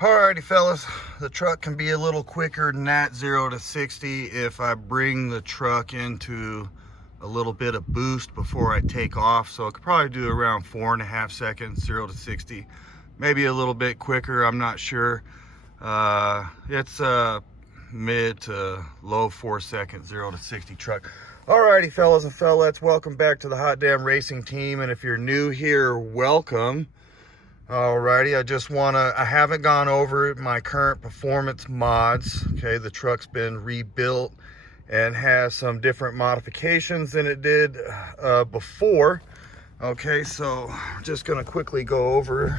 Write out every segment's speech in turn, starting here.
Alrighty fellas, the truck can be a little quicker than that, 0 to 60, if I bring the truck into a little bit of boost before I take off. So I could probably do around 4.5 seconds, 0 to 60. Maybe a little bit quicker, I'm not sure. It's a mid to low 4 seconds, 0 to 60 truck. Alrighty fellas and fellettes, welcome back to the Hot Damn Racing Team. And if you're new here, welcome. Alrighty, I haven't gone over my current performance mods. Okay, the truck's been rebuilt and has some different modifications than it did before. Okay, so I'm just gonna quickly go over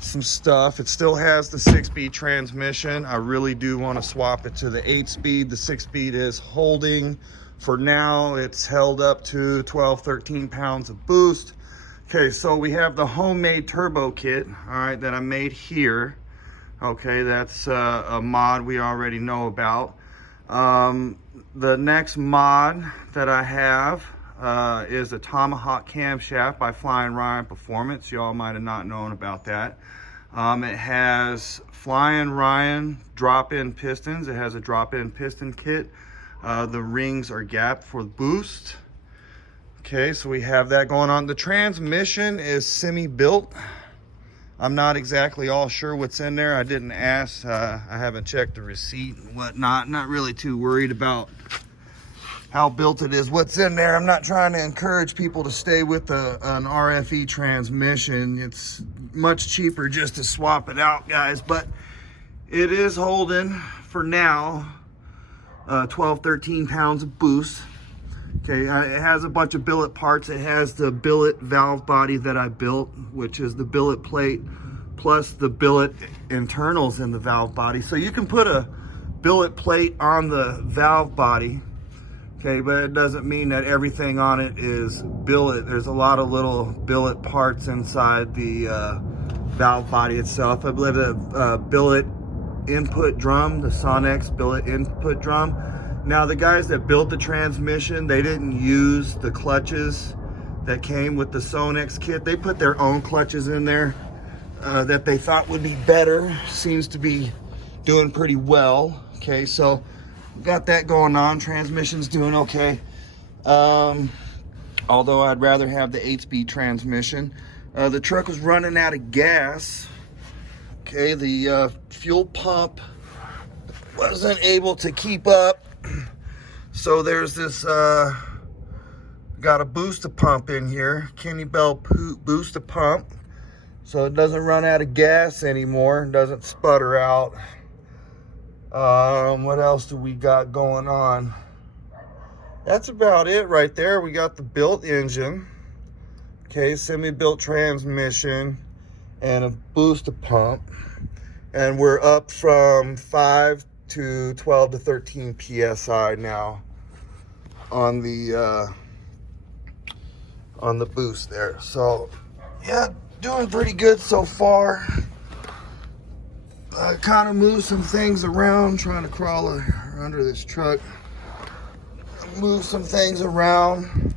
some stuff. It still has the 6-speed transmission. I really do want to swap it to the 8-speed. The 6-speed is holding for now. It's held up to 12-13 pounds of boost. Okay, so we have the homemade turbo kit, all right, that I made here. Okay, that's a mod we already know about. The next mod that I have is a Tomahawk camshaft by Flying Ryan Performance. Y'all might have not known about that. It has Flying Ryan drop-in pistons. It has a drop-in piston kit. The rings are gapped for boost. Okay, so we have that going on. The transmission is semi-built. I'm not exactly all sure what's in there. I didn't ask. I haven't checked the receipt and whatnot. Not really too worried about how built it is, what's in there. I'm not trying to encourage people to stay with an RFE transmission. It's much cheaper just to swap it out, guys. But it is holding, for now, 12-13 pounds of boost. Okay, it has a bunch of billet parts. It has the billet valve body that I built, which is the billet plate plus the billet internals in the valve body. So you can put a billet plate on the valve body, okay, but it doesn't mean that everything on it is billet. There's a lot of little billet parts inside the valve body itself. I believe the billet input drum, the Sonex billet input drum. Now, the guys that built the transmission, they didn't use the clutches that came with the Sonex kit. They put their own clutches in there that they thought would be better. Seems to be doing pretty well. Okay, so got that going on. Transmission's doing okay. Although I'd rather have the 8-speed transmission. The truck was running out of gas. Okay, the fuel pump wasn't able to keep up. So there's this, got a booster pump in here, Kenny Bell booster pump. So it doesn't run out of gas anymore, doesn't sputter out. What else do we got going on? That's about it right there. We got the built engine, okay, semi-built transmission, and a booster pump. And we're up from 5 to 12 to 13 psi now on the boost there. So yeah, doing pretty good so far. I kind of moved some things around, trying to crawl under this truck. Move some things around.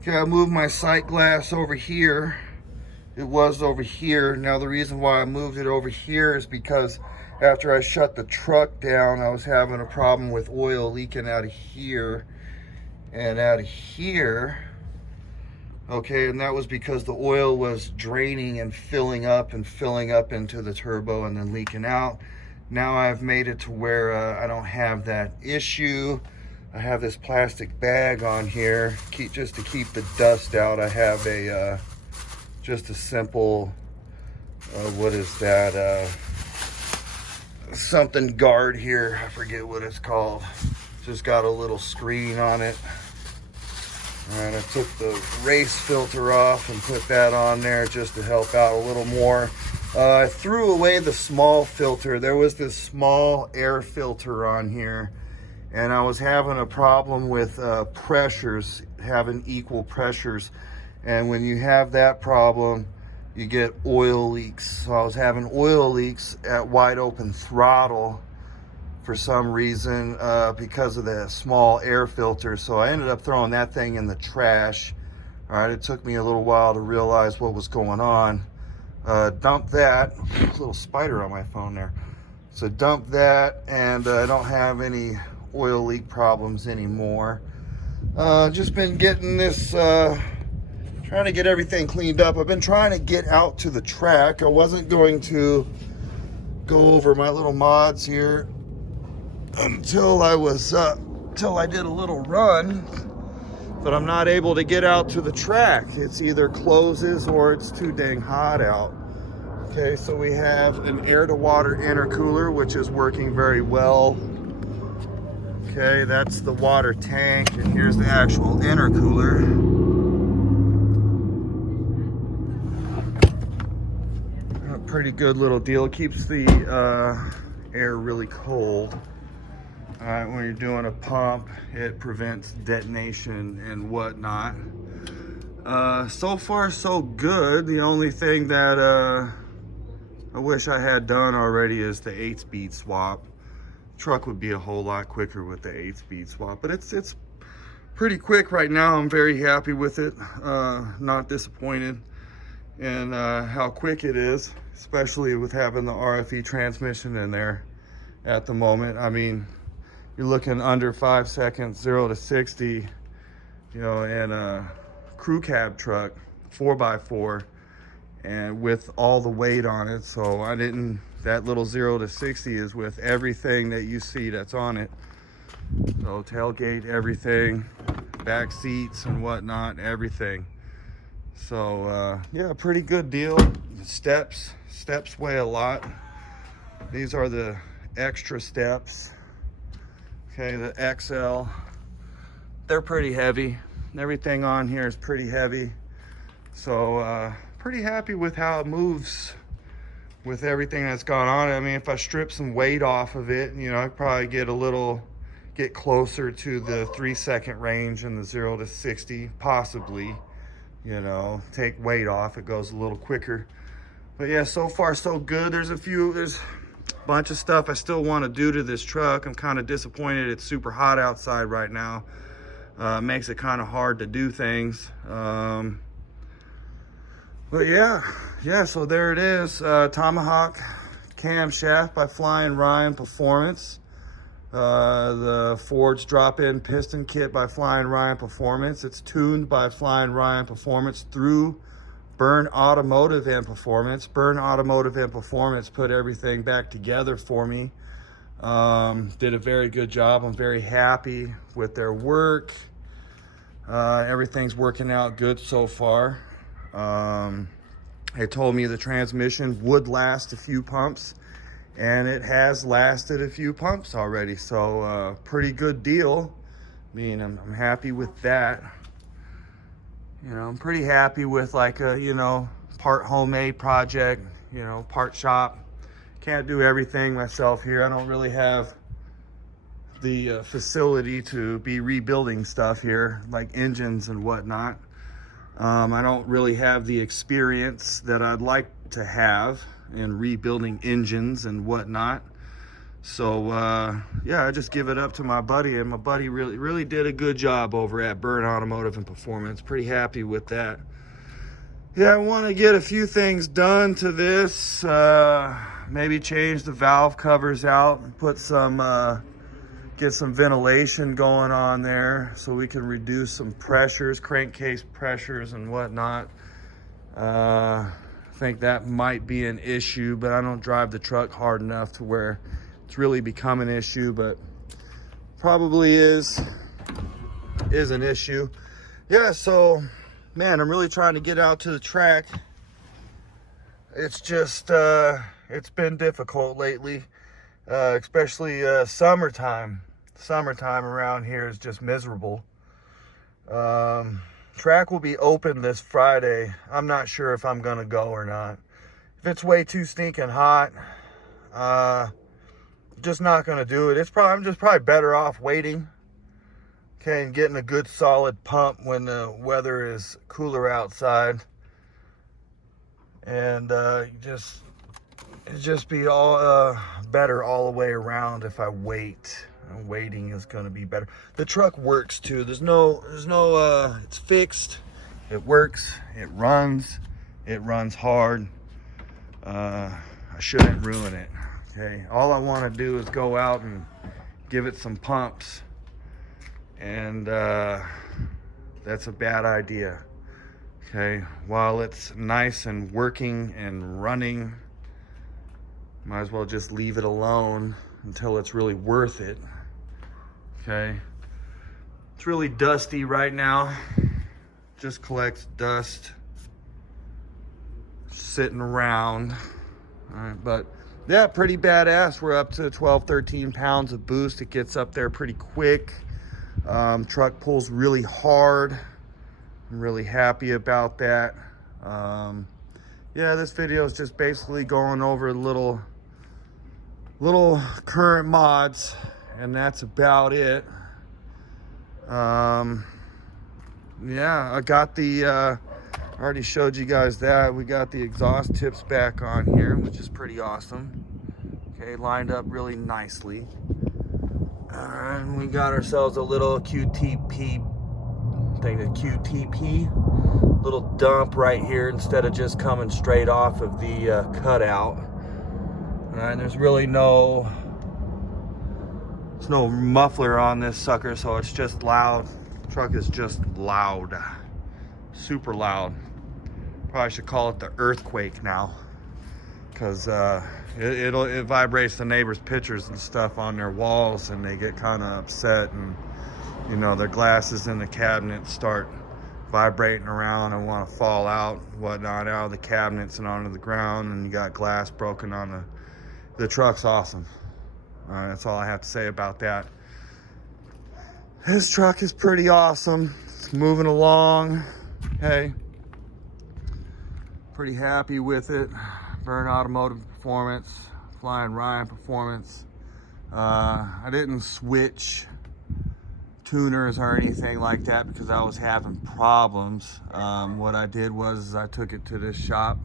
Okay, I moved my sight glass over here. It was over here. Now the reason why I moved it over here is because after I shut the truck down, I was having a problem with oil leaking out of here and out of here. Okay, and that was because the oil was draining and filling up into the turbo and then leaking out. Now I've made it to where I don't have that issue. I have this plastic bag on here just to keep the dust out. I have a just a simple, what is that? Something guard here, I forget what it's called. Just got a little screen on it. All right, I took the race filter off and put that on there just to help out a little more. I threw away the small filter. There was this small air filter on here, and I was having a problem with pressures, having equal pressures. And when you have that problem, you get oil leaks. So I was having oil leaks at wide open throttle for some reason because of the small air filter. So I ended up throwing that thing in the trash. All right, it took me a little while to realize what was going on. dump that. There's a little spider on my phone there. So dump that, and I don't have any oil leak problems anymore. Just been getting this, trying to get everything cleaned up. I've been trying to get out to the track. I wasn't going to go over my little mods here until I did a little run, but I'm not able to get out to the track. It's either closes or it's too dang hot out. Okay, so we have an air to water intercooler, which is working very well. Okay, that's the water tank, and here's the actual intercooler. A pretty good little deal. It keeps the air really cold. When you're doing a pump, it prevents detonation and whatnot. So far, so good. The only thing that I wish I had done already is the 8-speed swap. Truck would be a whole lot quicker with the 8-speed swap, but it's pretty quick right now. I'm very happy with it. Not disappointed in how quick it is, especially with having the RFE transmission in there at the moment. I mean, you're looking under 5 seconds, 0 to 60, you know, in a crew cab truck, 4x4, and with all the weight on it. So that little 0 to 60 is with everything that you see that's on it. So tailgate, everything, back seats and whatnot, everything. So yeah, pretty good deal. Steps weigh a lot. These are the extra steps. Okay, the XL, they're pretty heavy. Everything on here is pretty heavy. So pretty happy with how it moves with everything that's gone on. I mean, if I strip some weight off of it, you know, I'd probably get closer to the 3-second range in the 0 to 60, possibly, you know, take weight off, it goes a little quicker. But yeah, so far so good. There's a bunch of stuff I still want to do to this truck. I'm kind of disappointed it's super hot outside right now. Makes it kind of hard to do things. But yeah, so there it is. Tomahawk camshaft by Flying Ryan Performance. The forged drop-in piston kit by Flying Ryan Performance. It's tuned by Flying Ryan Performance through Byrne Automotive and Performance. Byrne Automotive and Performance put everything back together for me. Did a very good job. I'm very happy with their work. Everything's working out good so far. They told me the transmission would last a few pumps, and it has lasted a few pumps already. So pretty good deal. I mean, I'm happy with that. You know, I'm pretty happy with like a, you know, part homemade project, you know, part shop. Can't do everything myself here. I don't really have the facility to be rebuilding stuff here, like engines and whatnot. I don't really have the experience that I'd like to have in rebuilding engines and whatnot. So yeah, I just give it up to my buddy, and my buddy really did a good job over at Byrne Automotive and Performance. Pretty happy with that. Yeah, I want to get a few things done to this. Maybe change the valve covers out and put some get some ventilation going on there so we can reduce some pressures, crankcase pressures and whatnot. I think that might be an issue, but I don't drive the truck hard enough to where it's really become an issue, but probably is an issue. Yeah, so man, I'm really trying to get out to the track. It's just it's been difficult lately, especially summertime. Summertime around here is just miserable. Track will be open this Friday. I'm not sure if I'm gonna go or not. If it's way too stinking hot, just not gonna do it. I'm just probably better off waiting, okay, and getting a good solid pump when the weather is cooler outside, and it'd just be all better all the way around if I wait. And waiting is going to be better. The truck works too. There's no it's fixed. It works. It runs hard. I shouldn't ruin it. Okay, all I want to do is go out and give it some pumps, and that's a bad idea. Okay, while it's nice and working and running, might as well just leave it alone until it's really worth it. Okay, it's really dusty right now, just collects dust sitting around. All right, but yeah, pretty badass. We're up to 12-13 pounds of boost. It gets up there pretty quick. Truck pulls really hard. I'm really happy about that. Yeah, this video is just basically going over little current mods, and that's about it. Yeah, I got the I already showed you guys that. We got the exhaust tips back on here, which is pretty awesome. Okay, lined up really nicely. And we got ourselves a little QTP little dump right here instead of just coming straight off of the cutout. And there's really no muffler on this sucker, so it's just loud. The truck is just loud, super loud. Probably should call it the earthquake now, because it vibrates the neighbors' pictures and stuff on their walls, and they get kind of upset, and you know, their glasses in the cabinet start vibrating around and want to fall out, whatnot, out of the cabinets and onto the ground, and you got glass broken on the truck's awesome. That's all I have to say about that. This truck is pretty awesome. It's moving along. Hey, pretty happy with it. Byrne Automotive Performance, Flying Ryan Performance. I didn't switch tuners or anything like that because I was having problems. What I did was I took it to this shop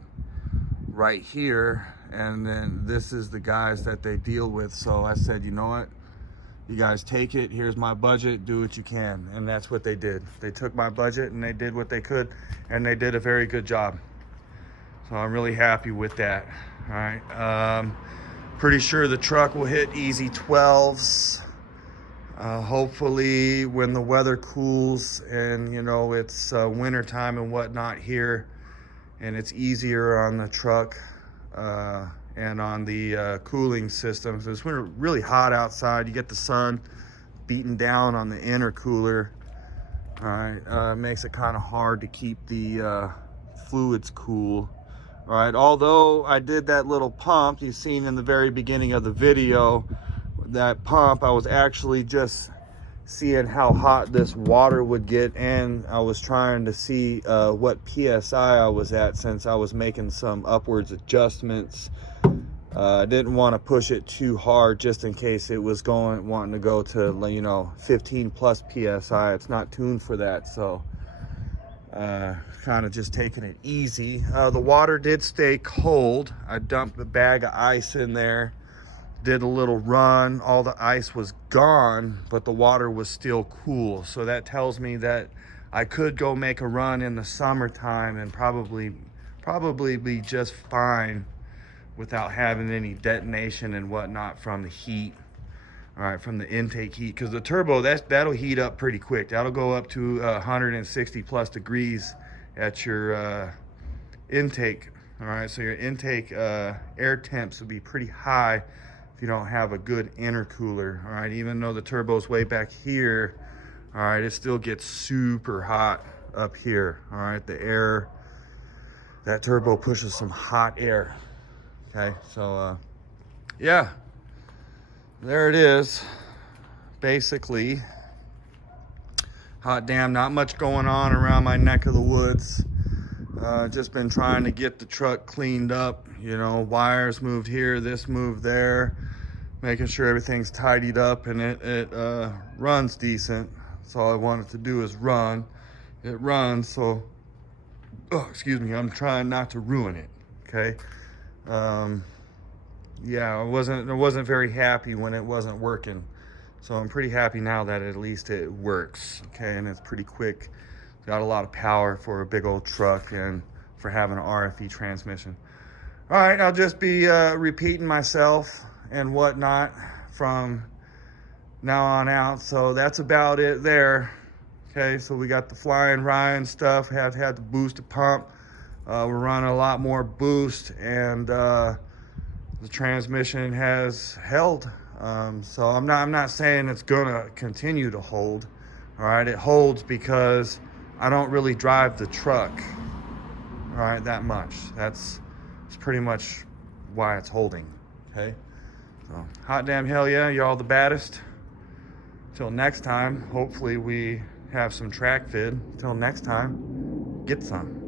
right here, and then this is the guys that they deal with. So I said, you know what, you guys take it, here's my budget, do what you can. And that's what they did. They took my budget and they did what they could, and they did a very good job. So I'm really happy with that. All right, pretty sure the truck will hit easy 12s. Hopefully when the weather cools and, you know, it's winter time and whatnot here, and it's easier on the truck and on the cooling system. So it's really hot outside. You get the sun beating down on the intercooler. All right, makes it kind of hard to keep the fluids cool. All right, although I did that little pump you've seen in the very beginning of the video, that pump, I was actually just seeing how hot this water would get, and I was trying to see what PSI I was at, since I was making some upwards adjustments. I didn't want to push it too hard just in case it was wanting to go to, you know, 15 plus PSI. It's not tuned for that, so kind of just taking it easy. The water did stay cold. I dumped a bag of ice in there, did a little run. All the ice was gone, but the water was still cool. So that tells me that I could go make a run in the summertime and probably be just fine without having any detonation and whatnot from the heat. All right, from the intake heat, because the turbo, that'll heat up pretty quick. That'll go up to 160 plus degrees at your intake. All right, so your intake air temps will be pretty high if you don't have a good intercooler. All right, even though the turbo's way back here, all right, it still gets super hot up here. All right, the air, that turbo pushes some hot air. Okay, so yeah, there it is. Basically, hot damn, not much going on around my neck of the woods. Just been trying to get the truck cleaned up, you know, wires moved here, this moved there, making sure everything's tidied up, and it runs decent. That's all I wanted to do is run. It runs, so, oh, excuse me, I'm trying not to ruin it, okay? Yeah, I wasn't very happy when it wasn't working. So I'm pretty happy now that at least it works, okay? And it's pretty quick. Got a lot of power for a big old truck and for having an RFE transmission. All right, I'll just be repeating myself and whatnot from now on out. So that's about it there. Okay, so we got the flying Ryan stuff, have had the boosted pump. We're running a lot more boost, and the transmission has held. So I'm not saying it's gonna continue to hold. All right, it holds because I don't really drive the truck, all right, that much. That's pretty much why it's holding. Okay, so hot damn hell yeah, you're all the baddest. Till next time, hopefully we have some track fid. Till next time, get some.